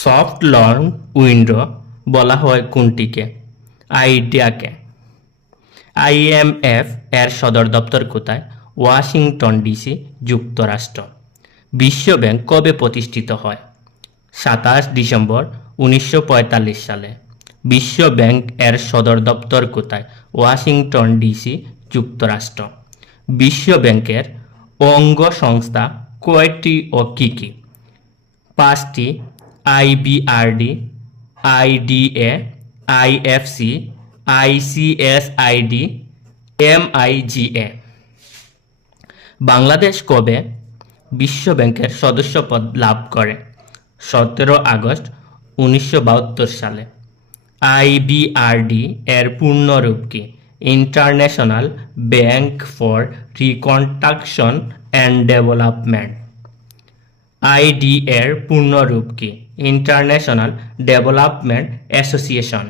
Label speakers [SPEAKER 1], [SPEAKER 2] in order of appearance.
[SPEAKER 1] Soft learn window বলা হয় কোনটিকে? আইডিয়াকে। IMF এর সদর দপ্তর কোথায়? ওয়াশিংটন ডিসি, যুক্তরাষ্ট্র। বিশ্বব্যাংক কবে প্রতিষ্ঠিত হয়? সাতাশ ডিসেম্বর উনিশশো পঁয়তাল্লিশ সালে। বিশ্ব ব্যাংক এর সদর দপ্তর কোথায়? ওয়াশিংটন ডিসি, যুক্তরাষ্ট্র। বিশ্ব ব্যাংকের অঙ্গ সংস্থা কয়টি ও কী কী? পাঁচটি IBRD IDA IFC ICSID MIGA Bangladesh কবে বিশ্ব ব্যাংকের সদস্যপদ লাভ করে? সতেরো আগস্ট উনিশশো বাহাত্তর সালে। আইবিআরডি এর পূর্ণরূপ কি? International bank for reconstruction and development IDA এর পূর্ণরূপ কি? International development association.